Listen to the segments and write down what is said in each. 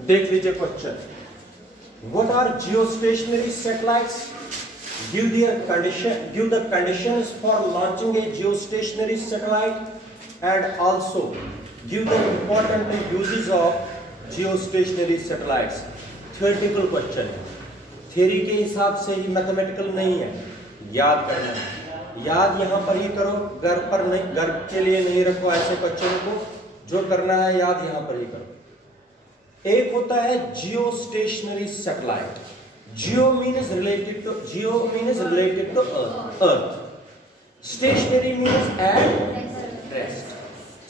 देख लीजिए question, what are geostationary satellites, give the conditions for launching a geostationary satellite and also give the important uses of geostationary satellites. Theoretical question है, थ्योरी के हिसाब से ही, mathematical नहीं है, याद करना है। याद यहां पर ही करो, घर पर नहीं, घर के लिए नहीं रखो ऐसे क्वेश्चन को, जो करना है याद यहां पर ही करो। एक होता है geo stationary satellite, geo means related to earth, stationary means at rest.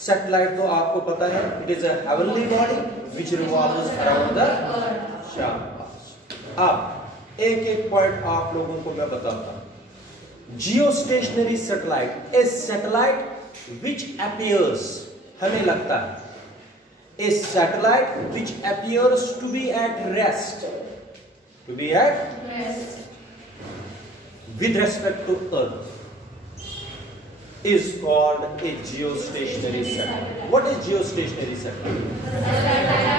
Satellite तो आपको पता है, it is a heavenly body which revolves around the sun. अब एक एक पॉइंट आप लोगों को मैं बताता हूं। जियो stationary satellite, A satellite which appears, हमें लगता है a satellite which appears to be at rest with respect to earth is called a geostationary satellite. What is geostationary satellite?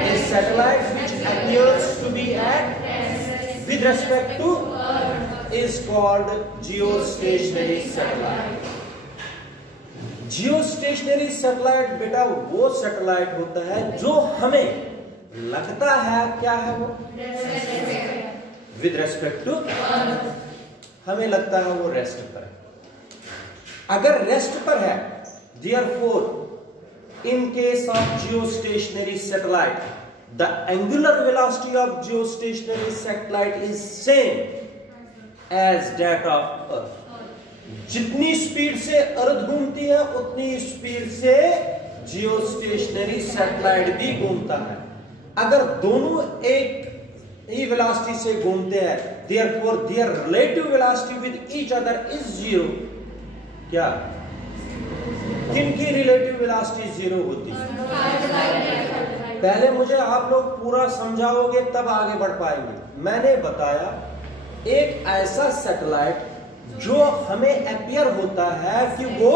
A satellite which appears to be at rest with respect to earth is called geostationary satellite. Geostationary satellite बेटा वो satellite होता है जो हमें लगता है क्या है, वो विद रेस्पेक्ट टू, हमें लगता है वो रेस्ट पर है। अगर रेस्ट पर है, therefore in case of geostationary satellite the angular velocity of geostationary satellite is same as that of earth. जितनी स्पीड से अर्थ घूमती है उतनी स्पीड से जियोस्टेशनरी सैटेलाइट भी घूमता है। अगर दोनों एक ही वेलोसिटी से घूमते हैं, therefore there relative velocity with each other is zero. क्या किनकी रिलेटिव वेलोसिटी जीरो होती है? पहले मुझे आप लोग पूरा समझाओगे तब आगे बढ़ पाएंगे। मैंने बताया एक ऐसा सैटेलाइट जो हमें अपीयर होता है कि वो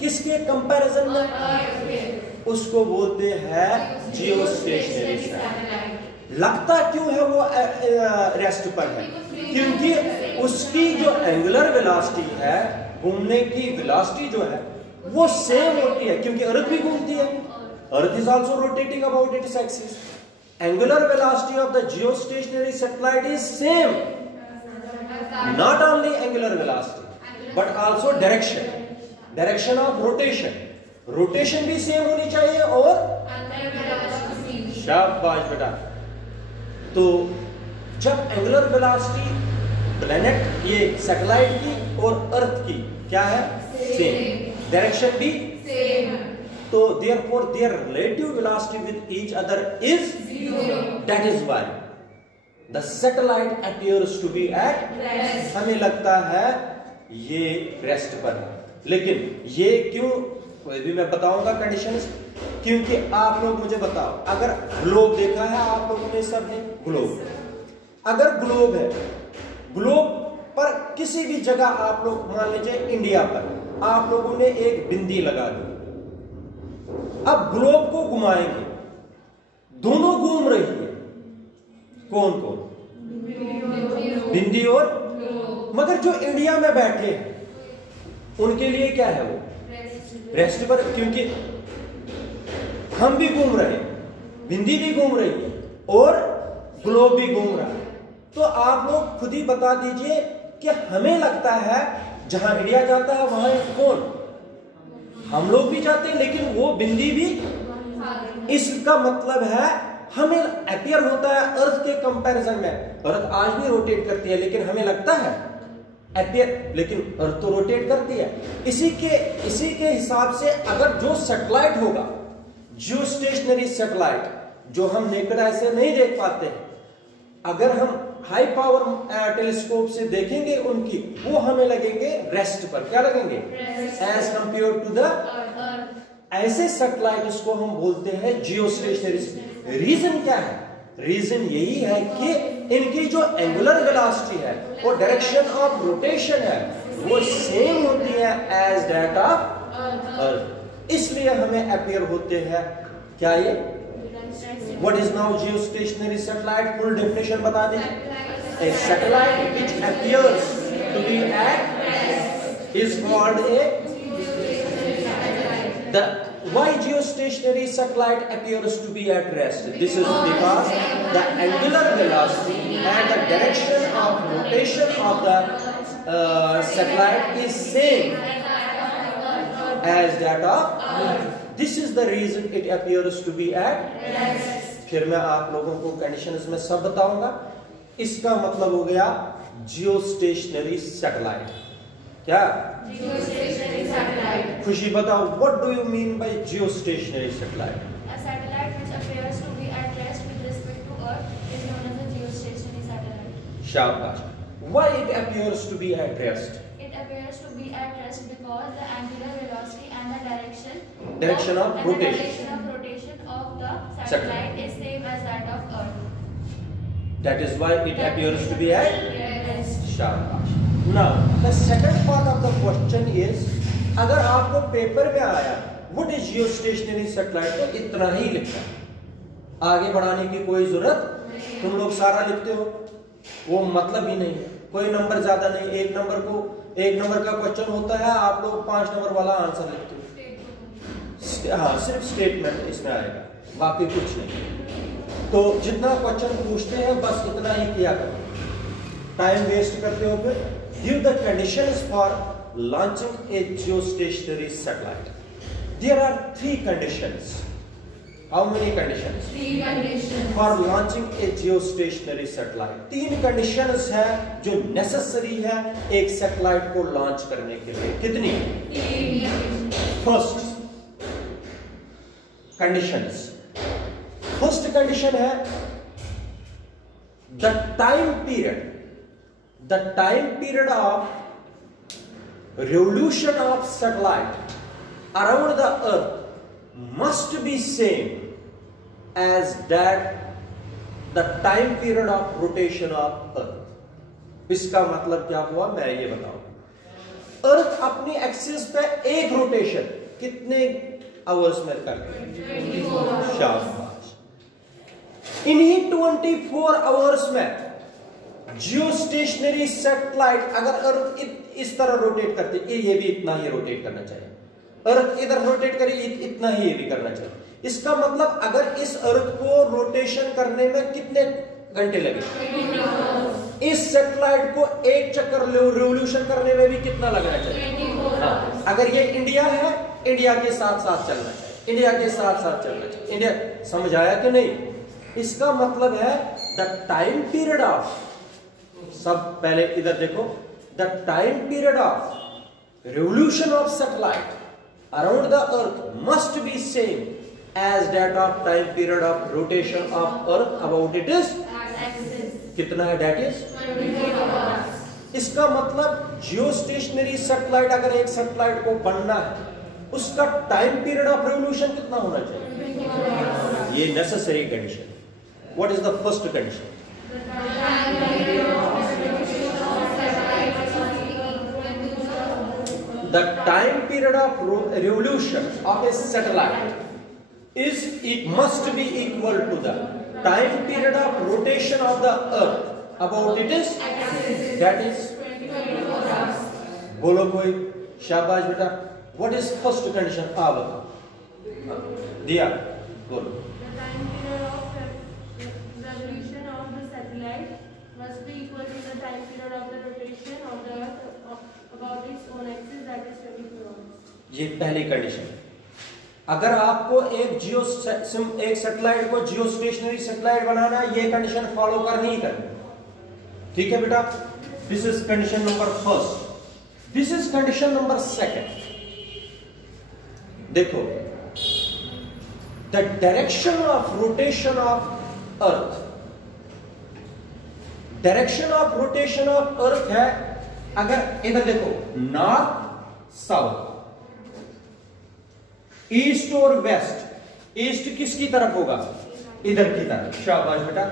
किसके कंपैरिजन में, उसको बोलते हैं जियोस्टेशनरी सैटेलाइट। लगता क्यों है वो रेस्ट पर है? क्योंकि उसकी जो एंगुलर वेलोसिटी है, घूमने की वेलोसिटी जो है वो सेम होती है, क्योंकि अर्थ भी घूमती है। Earth is also rotating about its axis. Angular velocity of the geostationary satellite is same, not only angular velocity but also direction of rotation भी सेम होनी चाहिए और शाबाश बेटा। तो जब एंगुलर वेलोसिटी प्लैनेट ये सैटेलाइट की और अर्थ की क्या है, सेम, डायरेक्शन भी सेम, तो therefore their relative velocity with each other is zero. That is why The satellite appears to be at rest. हमें लगता है ये रेस्ट पर है, लेकिन ये क्यों, भी मैं बताऊंगा कंडीशंस। क्योंकि आप लोग मुझे बताओ, अगर ग्लोब देखा है आप लोगों ने, सब ने ग्लोब, अगर ग्लोब है, ग्लोब पर किसी भी जगह आप लोग मान लीजिए इंडिया पर आप लोगों ने एक बिंदी लगा दी। अब ग्लोब को घुमाएंगे, दोनों घूम रही है, कौन कौन, बिंदी और, मगर जो इंडिया में बैठे हैं उनके लिए क्या है, वो रेस्ट पर, क्योंकि हम भी घूम रहे हैं, बिंदी भी घूम रही है और ग्लोब भी घूम रहा है। तो आप लोग खुद ही बता दीजिए कि हमें लगता है जहां इंडिया जाता है वहां कौन, हम लोग भी जाते हैं, लेकिन वो बिंदी भी, इसका मतलब है हमें अपीयर होता है अर्थ के कंपैरिजन में। अर्थ आज भी रोटेट करती है, लेकिन हमें लगता है अपीयर, लेकिन अर्थ तो रोटेट करती है। इसी के हिसाब से अगर जो सैटेलाइट होगा, जियोस्टेशनरी सैटेलाइट, जो हम नेकेड आई से नहीं देख पाते, अगर हम हाई पावर टेलीस्कोप से देखेंगे उनकी, वो हमें लगेंगे रेस्ट पर। क्या लगेंगे? एज कंपेयर टू द, ऐसे सैटेलाइट इसको हम बोलते हैं जियोस्टेशनरी। रीजन क्या है? रीजन यही है कि इनकी जो एंगुलर वेलोसिटी है और डायरेक्शन ऑफ रोटेशन है वो सेम होती है एज दैट ऑफ अर्थ, इसलिए हमें अपीयर होते हैं क्या, ये What is now geostationary satellite? Full definition बता दें. A satellite which appears to be at is called a. The why geostationary satellite appears to be at rest? This is because the angular velocity and the direction of rotation of the satellite is same as that of Earth. This is the reason it appears to be at rest. फिर मैं आप लोगों को conditions में सब बताऊंगा. इसका मतलब हो गया जियोस्टेशनरी सैटेलाइट. क्या? Geostationary satellite. खुशी बताओ, what do you mean by geostationary satellite? A satellite which appears to be at rest with respect to Earth is known as a geostationary satellite. शाबाश. Why it appears to be at rest? It appears to be at rest because the angular velocity and the direction of rotation. Of the satellite is same as that of Earth. That is why it appears to be at rest. शाबाश. Now the second part of the question is, अगर आपको paper में आया what is geostationary satellite तो इतना ही लिखना, आगे बढ़ाने की कोई जरूरत. तुम लोग सारा लिखते हो, वो मतलब ही नहीं है. कोई नंबर ज्यादा नहीं. एक नंबर का क्वेश्चन होता है, आप लोग 5 नंबर वाला आंसर लिखते हो. हाँ, सिर्फ स्टेटमेंट इसमें आएगा, बाकी कुछ नहीं. तो जितना क्वेश्चन पूछते हैं बस इतना ही किया करो. टाइम वेस्ट करते हो फिर. Give the conditions for launching a geostationary satellite. There are 3 conditions. How many conditions? 3 conditions. For launching a geostationary satellite. 3 conditions है जो necessary है एक सैटेलाइट को लॉन्च करने के लिए. कितनी? 3. First conditions. First condition है the time period. The time period of revolution of satellite around the Earth must be same as that the time period of rotation of Earth. इसका मतलब क्या हुआ मैं ये बताऊं. अर्थ अपनी एक्सिस पे एक रोटेशन कितने आवर्स में करती है? 24 hours. शाबाश. इन्हीं 24 आवर्स में जियोस्टेशनरी सैटेलाइट अगर अर्थ इस तरह रोटेट करती है, ये भी इतना ही रोटेट करना चाहिए. अर्थ इधर रोटेट करे इतना ही ये भी करना चाहिए. इसका मतलब अगर इस अर्थ को रोटेशन करने में कितने घंटे लगे? इस सैटेलाइट को एक चक्कर रिवॉल्यूशन करने में भी कितना लगना चाहिए? अगर ये इंडिया है, इंडिया के साथ साथ चलना चाहिए. इंडिया के साथ साथ चलना चाहिए. इंडिया समझ आया कि नहीं? इसका मतलब है द टाइम पीरियड ऑफ, सब पहले इधर देखो, the time period of revolution of satellite around the earth must be same as that of time period of rotation of earth about it is कितना है? that is 24 hours. इसका मतलब geostationary satellite अगर एक सैटेलाइट को बनना है उसका टाइम पीरियड ऑफ रिवॉल्यूशन कितना होना चाहिए? 24 hours. ये necessary condition. What is the first condition? The time period of revolution of a satellite must be equal to the time period of rotation of the earth about it is that is 24 hours. बोलो कोई. शाबाश बेटा. What is first condition? आ बताओ. दिया बोलो. The time period of revolution of the satellite must be equal to the time period of the rotation of the earth about its own axis, that is 24 hours. ये पहली condition है. अगर आपको एक satellite को जियोस्टेशनरी सैटेलाइट बनाना है, ये condition follow करनी ही करनी. ठीक है बेटा? This is condition number first. This is condition number second. देखो, the direction of rotation of earth. Direction of rotation of earth है, अगर इधर देखो, नॉर्थ साउथ, ईस्ट और वेस्ट. ईस्ट किसकी तरफ होगा? इधर की तरफ. शाबाश बेटा.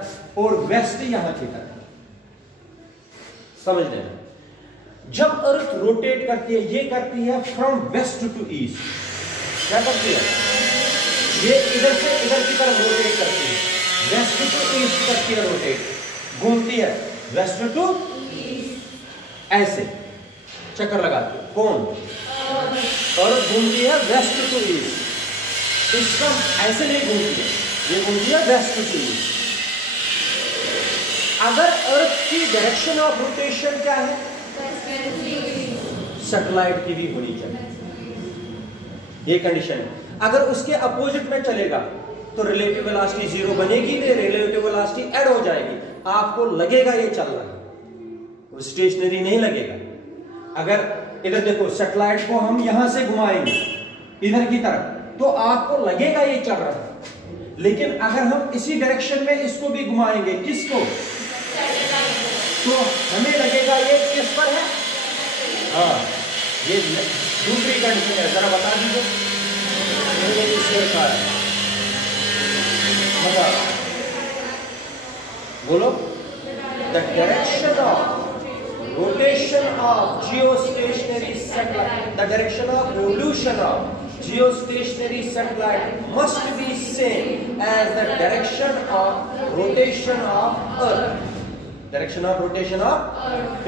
और वेस्ट यहां की तरफ. समझ लेना. जब अर्थ रोटेट करती है, ये करती है फ्रॉम वेस्ट टू ईस्ट. क्या करती है? ये इधर से इधर की तरफ रोटेट करती है, वेस्ट टू ईस्ट करती है, रोटेट घूमती है वेस्ट टू ऐसे चक्कर लगाती है। कौन? अर्थ घूमती है वेस्ट टू ईस्ट, इसका ऐसे नहीं घूमती है, ये घूमती है वेस्ट टू ईस्ट। अगर अर्थ की डायरेक्शन ऑफ रोटेशन क्या है? सैटेलाइट की भी होनी चाहिए, ये कंडीशन है। अगर उसके अपोजिट में चलेगा तो रिलेटिव वेलोसिटी जीरो बनेगी नहीं, रिलेटिव वेलोसिटी ऐड हो जाएगी, आपको लगेगा ये चल रहा है, वो स्टेशनरी नहीं लगेगा। अगर इधर देखो, सैटेलाइट को हम यहां से घुमाएंगे इधर की तरफ तो आपको लगेगा ये चल रहा है, लेकिन अगर हम इसी डायरेक्शन में इसको भी घुमाएंगे, किसको? तो हमें लगेगा ये किस पर है। हाँ, ये दूसरी कंडीशन है, जरा बता दीजिए। बोलो। The direction of rotation of geostationary satellite, the direction of revolution of geostationary satellite must be same as the direction of rotation of Earth. Direction of rotation of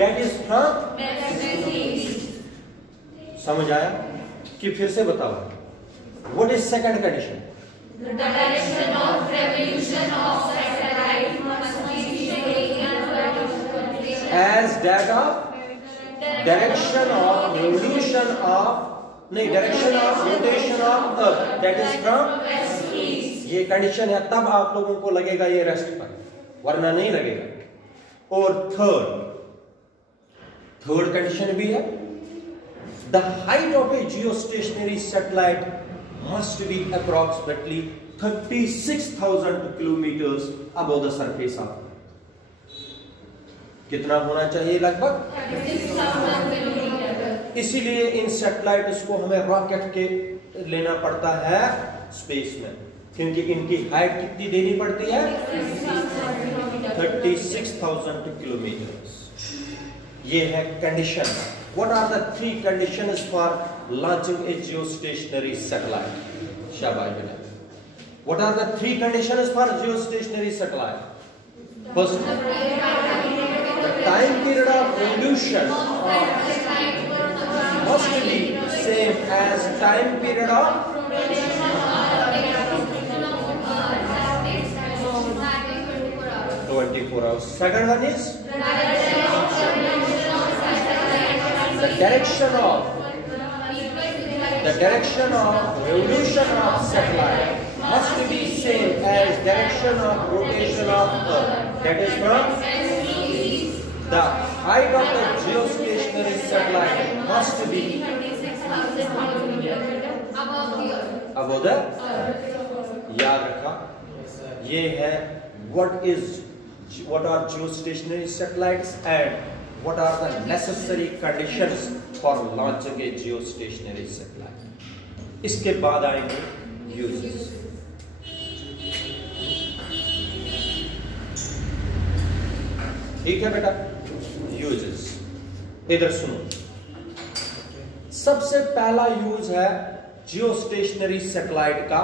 that is from समझ आया कि फिर से बताओ? What is second condition? The direction of revolution of satellite must be same as that of direction of revolution of direction of rotation of Earth, that is from west east. ये condition है, तब आप लोगों को लगेगा ये rest पर, वरना नहीं लगेगा। और थर्ड कंडीशन भी है, the height of a geostationary satellite must be approximately 36,000 kilometers above the surface of Earth. कितना होना चाहिए? लगभग 36,000 किलोमीटर। इसीलिए इन सैटेलाइट्स को हमें रॉकेट के लेना पड़ता है स्पेस में, क्योंकि इनकी हाइट कितनी देनी पड़ती है? 36,000 किलोमीटर। ये है condition. What are the three conditions for launching a geostationary satellite? शाबाश बेटा। What are the three conditions for geostationary satellite? First, the time period of revolution must be same as time period of 24 hours. Second one is the direction of revolution of satellite must be same as direction of rotation of Earth. That is from the height of the geostationary satellite must be above the Earth. याद रखा, ये है what are geostationary satellites and what are the necessary conditions for launching a geostationary satellite. इसके बाद आएंगे uses. ठीक है बेटा, यूजेस इधर सुनो। सबसे पहला यूज है जियोस्टेशनरी सैटेलाइट का।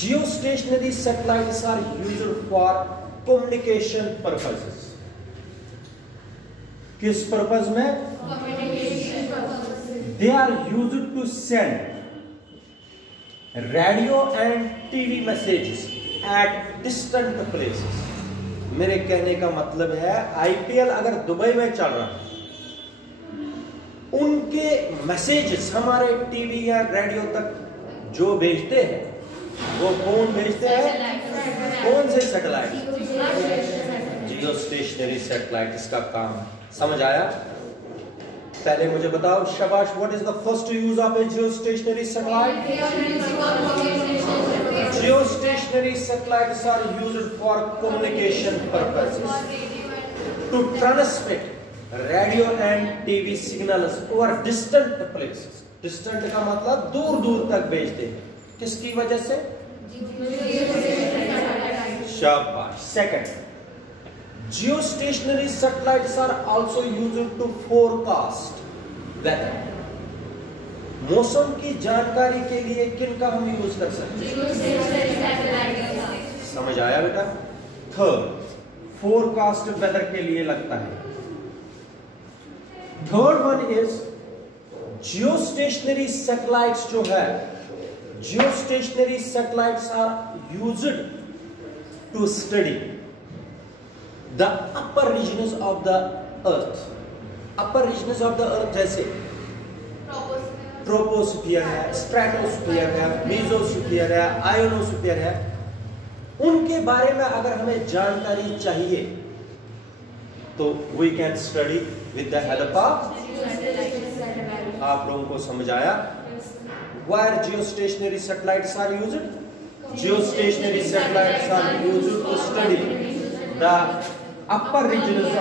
Geostationary satellites are used for communication purposes. किस पर्पस में? They are used to send radio and TV messages at distant places. मेरे कहने का मतलब है, आईपीएल अगर दुबई में चल रहा है, उनके मैसेजेस हमारे टीवी या रेडियो तक जो भेजते हैं, वो कौन भेजते हैं? कौन से सैटेलाइट? जियोस्टेशनरी सैटेलाइट इसका काम। समझ आया? पहले मुझे बताओ शाबाश, what is the first use of A geostationary satellite? Geostationary satellites are used for communication purposes to transmit radio and TV signals over distant places. Distant का मतलब दूर दूर तक भेजते हैं। किसकी वजह से? शाबाश। Second, geostationary satellites are also used to forecast weather. मौसम की जानकारी के लिए किन का हम यूज कर सकते हैं? समझ आया बेटा? थर्ड, फोरकास्ट वेदर के लिए लगता है। Third one is geostationary satellites जो है, geostationary satellites are used to study the upper regions of the earth. Upper regions of the earth जैसे ट्रोपोस्फियर है, स्ट्रेटोस्फियर है, मेसोस्फियर है, आयोनोस्फियर है, उनके बारे में अगर हमें जानकारी चाहिए तो we can study with the help of. आप लोगों को समझ आया? Where geostationary satellites are used? Geostationary satellites are used to study the upper regions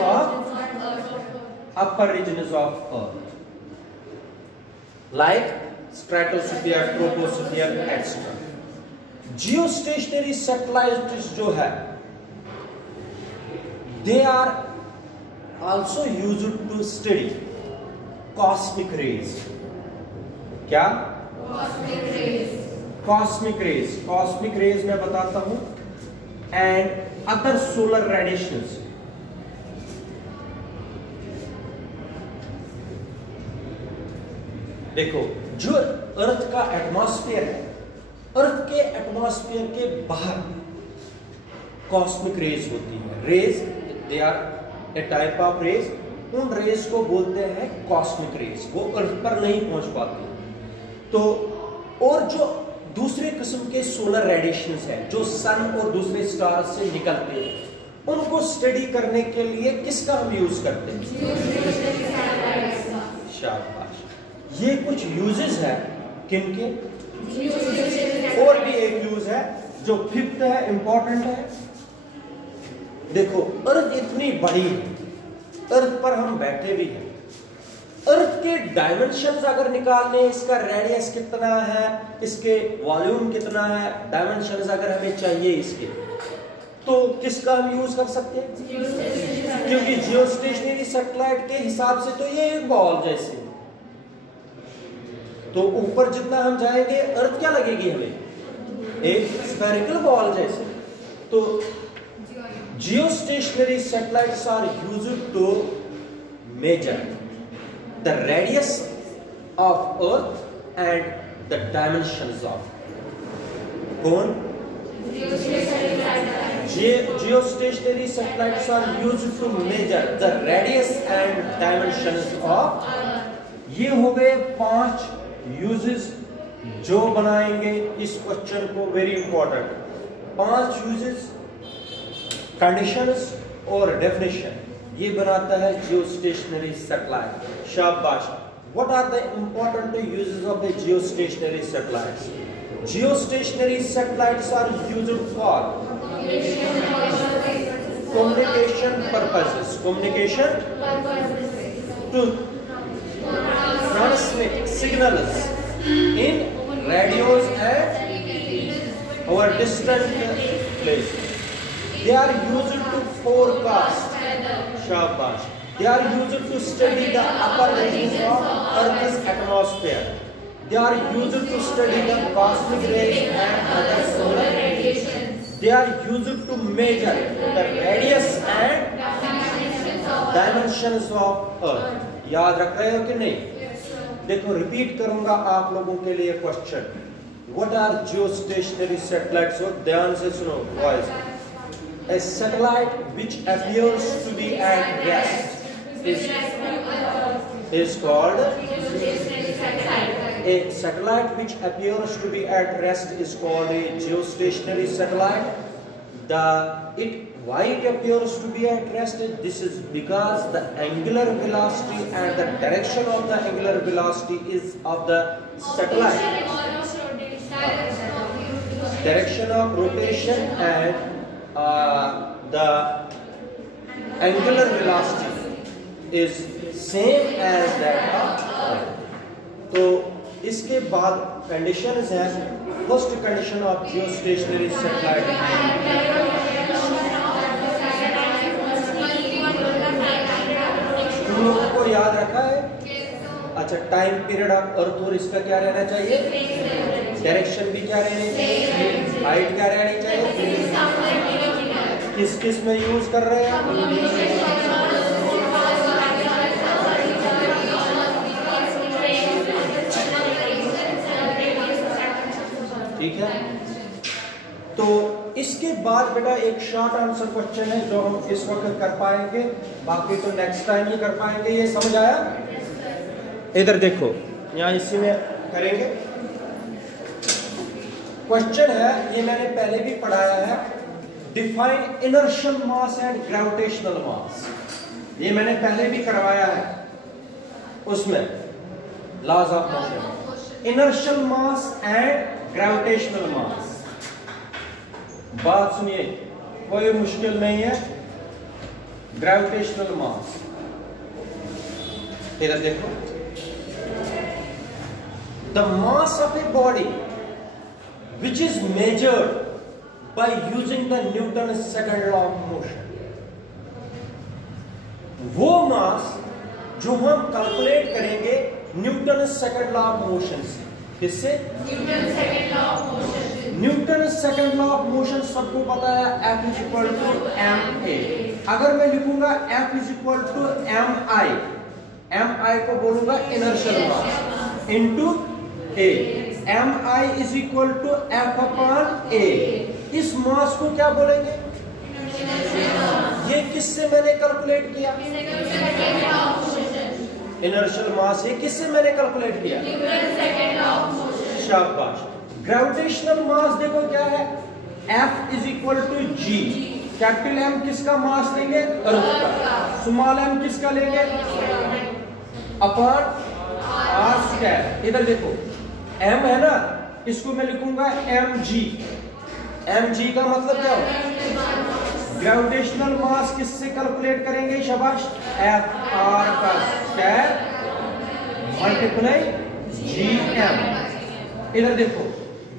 of Earth, like stratosphere, troposphere, etc. Geostationary satellites जो है, they are also used to study cosmic rays. क्या? Cosmic rays मैं बताता हूं, and other solar radiations. देखो, जो अर्थ का atmosphere है, अर्थ के एटमॉस्फेयर के बाहर कॉस्मिक रेज होती है। Rays, they are a type of rays. उन रेज को बोलते हैं कॉस्मिक रेज। वो अर्थ पर नहीं पहुंच पाती। तो और जो दूसरे किस्म के सोलर रेडिएशंस हैं जो सन और दूसरे स्टार से निकलते हैं, उनको स्टडी करने के लिए किसका हम यूज करते हैं? शाबाश। ये कुछ यूजेस है किनके? और भी एक यूज है जो फिफ्थ है, इंपॉर्टेंट है। देखो, अर्थ इतनी बड़ी है, अर्थ पर हम बैठे भी हैं। अर्थ के डायमेंशंस अगर निकालने, इसका रेडियस कितना है, इसके वॉल्यूम कितना है, डायमेंशंस अगर हमें चाहिए इसके, तो किसका हम यूज कर सकते हैं? क्योंकि जियोस्टेशनरी सैटेलाइट के हिसाब से तो ये एक बॉल जैसे, तो ऊपर जितना हम जाएंगे अर्थ क्या लगेगी हमें? एक स्फेरिकल बॉल जैसे। तो geostationary satellites are used to measure the radius of Earth and the dimensions of. कौन? Geostationary satellites are used to measure the radius and dimensions of. ये हो गए 5 uses जो बनाएंगे इस क्वेश्चन को वेरी इंपॉर्टेंट। 5 uses, कंडीशंस और definition, ये बनाता है जियोस्टेशनरी सैटेलाइट। शाबाश। What are the important uses of the geostationary satellites? Geostationary satellites are used for communication purposes. Communication to transmit signals in radios and our distant places. They are used to forecast. Shabash. They are used to study the upper regions of Earth's atmosphere. They are used to study the cosmic rays and other solar radiations. They are used to measure the radius and dimensions of Earth. याद रख रहे हो कि नहीं? देखो, repeat करूंगा आप लोगों के लिए question. What are geostationary satellites? और ध्यान से सुनो boys. A satellite which appears to be at rest is called a satellite which appears to be at rest is called a geostationary satellite. Why it appears to be at rest? This is because the angular velocity and the direction of the angular velocity is of the satellite. Direction of rotation and the angular velocity is same as that of Earth. तो इसके बाद conditions हैं। First condition of geostationary satellite, तुम लोगों को याद रखा है? अच्छा, टाइम पीरियड ऑफ अर्थ और इसका क्या रहना चाहिए? डायरेक्शन भी क्या रहनी चाहिए? हाइट क्या रहनी चाहिए? किस किस में यूज कर रहे हैं? ठीक है। तो इसके बाद बेटा एक शॉर्ट आंसर क्वेश्चन है जो हम इस वक्त कर पाएंगे, बाकी तो नेक्स्ट टाइम ही कर पाएंगे। ये समझ आया? इधर देखो, यहाँ इसी में करेंगे। क्वेश्चन है, ये मैंने पहले भी पढ़ाया है, define inertial mass and gravitational mass. ये मैंने पहले भी करवाया है उसमें, laws of motion, inertial mass and gravitational mass. बात सुनिए, कोई मुश्किल नहीं है। ग्रेविटेशनल मास, इधर देखो, the mass of a body which is measured by using the Newton second law of motion. वो मास जो हम कैलकुलेट करेंगे Newton second law of motion से। किससे? Newton second law of motion. Newton second law of motion सबको पता है, F is equal to ma। अगर मैं लिखूंगा F is equal to mi को बोलूंगा inertial mass into a, mi is equal to F upon a। इस मास को क्या बोलेंगे? ये किससे मैंने कैलकुलेट किया? इनर्शियल मास। ये किससे मैंने कैलकुलेट किया? शाबाश। ग्रेविटेशनल मास देखो क्या है, F is equal to G। Capital M किसका मास लेंगे? अर्थ का। स्मॉल m किसका लेंगे? Upon r square. इधर देखो m है ना, इसको मैं लिखूंगा mg। mg का मतलब क्या होगा? ग्रेविटेशनल मास किससे कैलकुलेट करेंगे? शाबाश, F r का स्क्वायर मल्टीप्लाई gm। इधर देखो,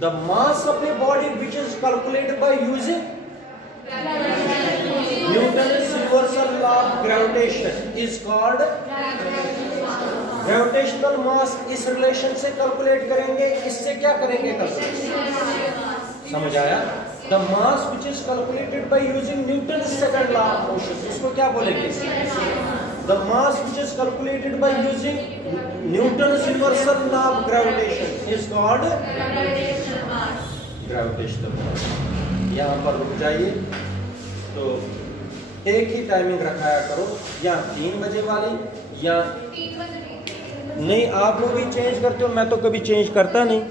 the mass of a body which is calculated by using Newton's universal law of gravitation is called gravitational mass. इस रिलेशन से कैलकुलेट करेंगे, इससे क्या करेंगे? समझ आया? The mass which is calculated by using Newton's second law of motion, इसको क्या बोलेंगे? The mass which is calculated by using Newton's universal law of gravitation is called gravitational mass. यहाँ पर रुक जाइए। तो एक ही टाइमिंग रखाया करो, या 3 बजे वाली या नहीं। आप लोग भी चेंज करते हो, मैं तो कभी चेंज करता नहीं।